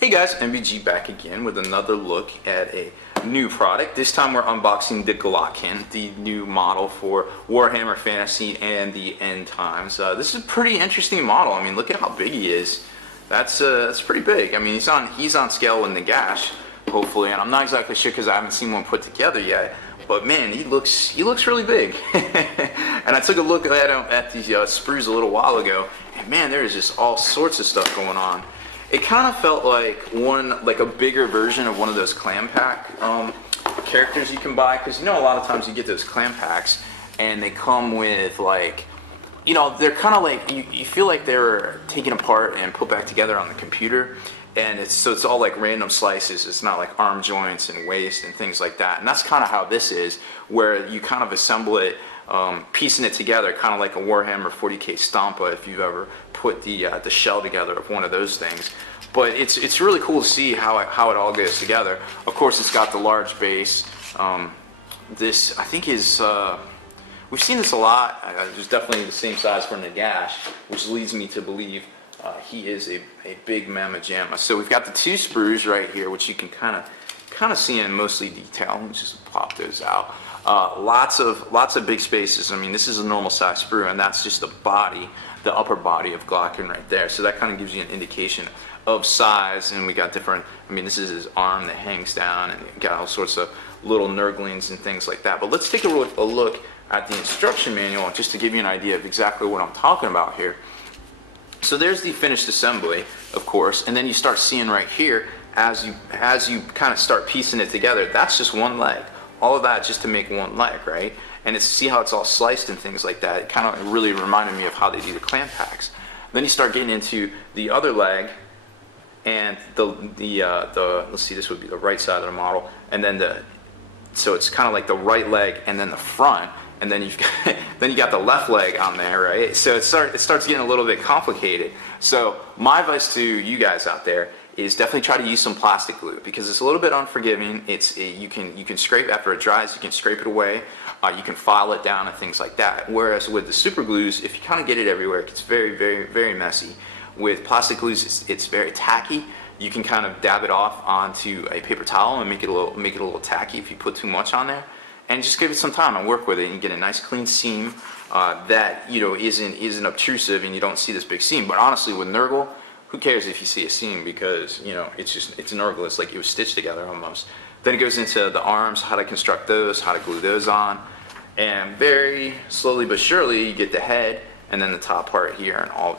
Hey guys, MBG back again with another look at a new product. This time we're unboxing the Glottkin, the new model for Warhammer Fantasy and the End Times. This is a pretty interesting model. I mean, look at how big he is. That's pretty big. I mean, he's on scale with Nagash, hopefully, and I'm not exactly sure because I haven't seen one put together yet. But man, he looks really big. And I took a look at these sprues a little while ago, and man, there is just all sorts of stuff going on. It kind of felt like a bigger version of one of those clam pack characters you can buy, because you know a lot of times you get those clam packs and they come with they're kind of like you feel like they were taken apart and put back together on the computer, and it's all like random slices. It's not like arm joints and waist and things like that. And that's kind of how this is, where you kind of assemble it, piecing it together, kind of like a Warhammer 40k Stompa, if you've ever put the shell together of one of those things. But it's really cool to see how it all goes together. Of course, it's got the large base. This I think is we've seen this a lot. There's definitely the same size for Nagash, which leads me to believe he is a big mamma jamma. So we've got the two sprues right here, which you can kind of see in mostly detail. Let's just pop those out. Lots of big spaces. I mean, this is a normal size sprue, and that's just the body, the upper body of Glottkin right there. So that kind of gives you an indication of size. And we got different, I mean, this is his arm that hangs down, and got all sorts of little Nurglings and things like that. But let's take a look at the instruction manual just to give you an idea of exactly what I'm talking about here. So there's the finished assembly, of course, and then you start seeing right here, as you kind of start piecing it together, that's just one leg. All of that just to make one leg, right? And it's, see how it's all sliced and things like that. It kind of really reminded me of how they do the clam packs. Then you start getting into the other leg, and the let's see, this would be the right side of the model, and then so it's kind of like the right leg and then the front, and then you got the left leg on there, right? So it starts getting a little bit complicated. So my advice to you guys out there is definitely try to use some plastic glue, because it's a little bit unforgiving. You can scrape after it dries. You can scrape it away. You can file it down and things like that. Whereas with the super glues, if you kind of get it everywhere, it gets very, very, very messy. With plastic glues, it's very tacky. You can kind of dab it off onto a paper towel and make it a little tacky if you put too much on there. And just give it some time and work with it, and you get a nice clean seam that isn't obtrusive, and you don't see this big seam. But honestly, with Nurgle, who cares if you see a seam, because it's Nurgle. It's like it was stitched together almost. Then it goes into the arms, how to construct those, how to glue those on, and very slowly but surely you get the head, and then the top part here, and all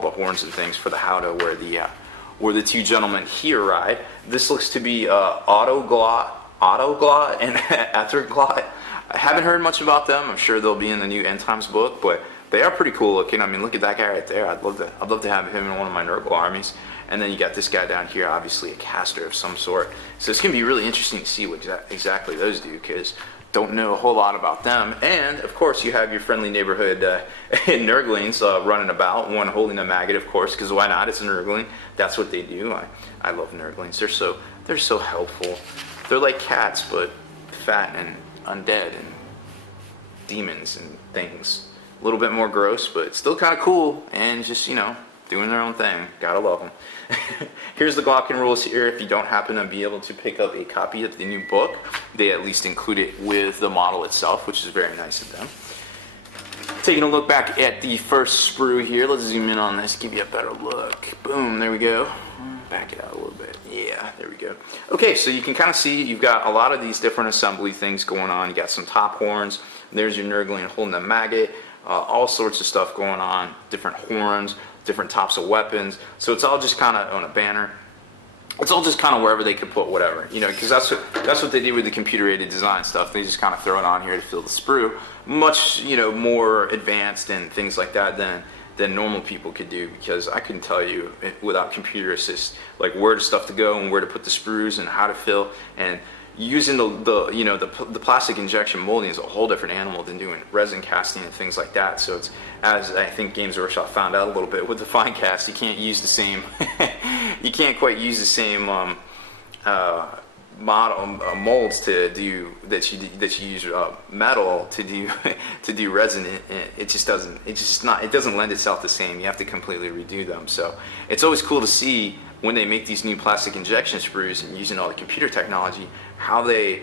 the horns and things for the howdah where the two gentlemen here ride. This looks to be Autoglot and Etherglot. I haven't heard much about them. I'm sure they'll be in the new End Times book, but they are pretty cool looking. I mean, look at that guy right there. I'd love to have him in one of my Nurgle armies. And then you got this guy down here, obviously a caster of some sort. So it's gonna be really interesting to see what exactly those do, because don't know a whole lot about them. And of course, you have your friendly neighborhood Nurglings running about. One holding a maggot, of course, because why not? It's a Nurgling. That's what they do. I love Nurglings. They're so helpful. They're like cats, but fat and undead and demons and things. A little bit more gross, but still kind of cool, and just, doing their own thing. Gotta love them. Here's the Glottkin rules here. If you don't happen to be able to pick up a copy of the new book, they at least include it with the model itself, which is very nice of them. Taking a look back at the first sprue here. Let's zoom in on this, give you a better look. Boom, there we go. Back it out a little bit. Yeah, there we go. Okay, so you can kind of see you've got a lot of these different assembly things going on. You got some top horns. There's your Nurgling holding a maggot. All sorts of stuff going on. Different horns, different tops of weapons. So it's all just kind of on a banner. It's all just kind of wherever they could put whatever, because that's what they did with the computer-aided design stuff. They just kind of throw it on here to fill the sprue. Much more advanced and things like that than normal people could do, because I couldn't tell you without computer assist like where the stuff to go and where to put the sprues and how to fill. And using the plastic injection molding is a whole different animal than doing resin casting and things like that. So it's, as I think Games Workshop found out a little bit with the fine cast, you can't use the same you can't quite use the same molds to do that you use metal to do resin. It doesn't lend itself the same. You have to completely redo them. So it's always cool to see when they make these new plastic injection sprues and using all the computer technology, how they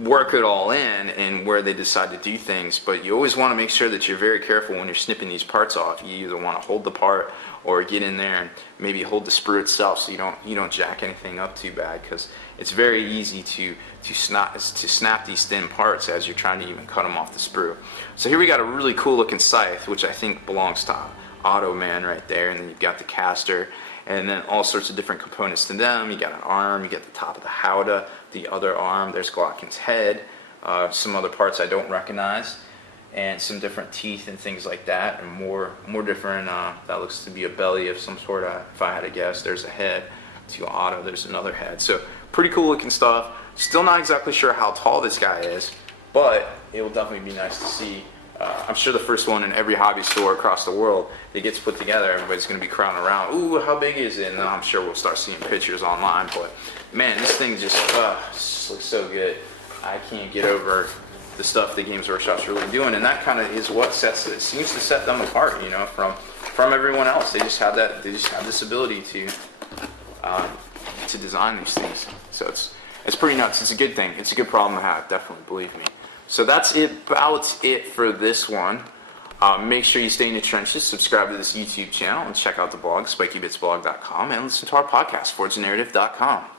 work it all in and where they decide to do things. But you always want to make sure that you're very careful when you're snipping these parts off. You either want to hold the part or get in there and maybe hold the sprue itself so you don't jack anything up too bad, because it's very easy to snap these thin parts as you're trying to even cut them off the sprue. So here we got a really cool looking scythe, which I think belongs to Auto Man right there, and then you've got the caster, and then all sorts of different components to them. You got an arm, you got the top of the howdah, the other arm, there's Glottkin's head, some other parts I don't recognize, and some different teeth and things like that, and more different, that looks to be a belly of some sort. If I had to guess, there's a head to Auto, there's another head. So pretty cool looking stuff. Still not exactly sure how tall this guy is, but it will definitely be nice to see. I'm sure the first one in every hobby store across the world, it gets put together, everybody's going to be crowding around, ooh, how big is it? And I'm sure we'll start seeing pictures online, but man, this thing just looks so good. I can't get over the stuff the Games Workshop's really doing, and that kind of is what seems to set them apart, from everyone else. They just have this ability to design these things. So it's pretty nuts. It's a good thing. It's a good problem to have, definitely, believe me. So that's about it for this one. Make sure you stay in the trenches, subscribe to this YouTube channel, and check out the blog, spikybitsblog.com, and listen to our podcast, forgethenarrative.com.